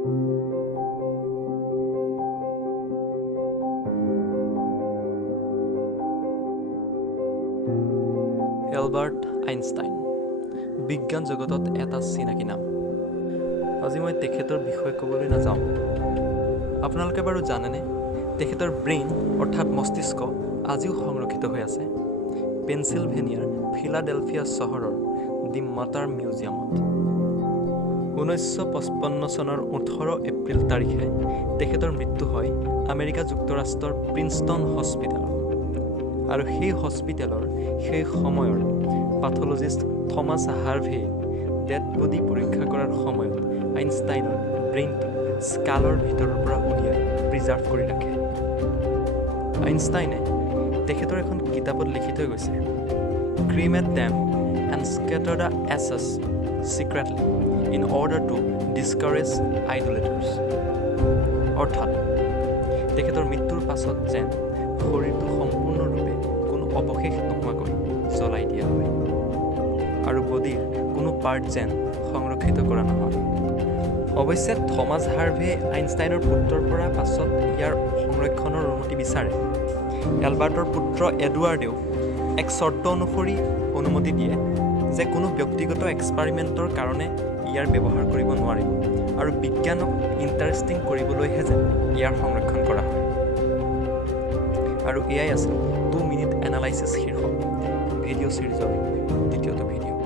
Albert Einstein বিজ্ঞান জগতত এটা চিনাকি নাম। আজি মই তেখেতৰ বিষয়ে ক'বলৈ নাযাওঁ। আপোনালোকে বাৰু জানেনে তেখেতৰ ব্ৰেইন অৰ্থাৎ মস্তিষ্ক আজিও সংৰক্ষিত হৈ আছে পেনচিলভেনিয়াৰ ফিলাডেলফিয়া চহৰৰ দি মাটাৰ মিউজিয়ামত। 1955 চনৰ 18 এপ্ৰিল তাৰিখে তেখেতৰ মৃত্যু হয় আমেৰিকা যুক্তৰাষ্ট্ৰৰ প্ৰিন্সটন হস্পিটেলত। আৰু সেই হস্পিটেলৰ সেই সময়ৰ পাথলজিষ্ট থমাছ হাৰ্ভে ডেড বডি পৰীক্ষা কৰাৰ সময়ত আইনষ্টাইনৰ ব্ৰেইনটো স্কালৰ ভিতৰৰ পৰা উলিয়াই প্ৰিজাৰ্ভ কৰি ৰাখে। আইনষ্টাইনে তেখেতৰ এখন কিতাপত লিখি থৈ গৈছে, cremate them and scatter the ashes secretly in order to discourage idolaters. অৰ্থাৎ তেখেতৰ মৃত্যুৰ পাছত যেন শৰীৰটো সম্পূৰ্ণৰূপে কোনো অৱশেষ নোহোৱাকৈ জ্বলাই দিয়া হয় আৰু বডিৰ কোনো পাৰ্ট যেন সংৰক্ষিত কৰা নহয়। অৱশ্যে থমাছ হাৰ্ভে আইনষ্টাইনৰ পুত্ৰৰ পৰা পাছত ইয়াৰ সংৰক্ষণৰ অনুমতি বিচাৰে। এলবাৰ্টৰ পুত্ৰ এডৱাৰ্ডেও এক চৰ্ত অনুসৰি অনুমতি দিয়ে যে কোনো ব্যক্তিগত এক্সপেৰিমেণ্টৰ কাৰণে ইয়াৰ ব্যৱহাৰ কৰিব নোৱাৰিব আৰু বিজ্ঞানক ইণ্টাৰেষ্টিং কৰিবলৈহে যেন ইয়াৰ সংৰক্ষণ কৰা হয়। আৰু এয়াই আছিল 2 মিনিট এনালাইচিছ শীৰ্ষক ভিডিঅ' ছিৰিজৰ দ্বিতীয়টো ভিডিঅ'।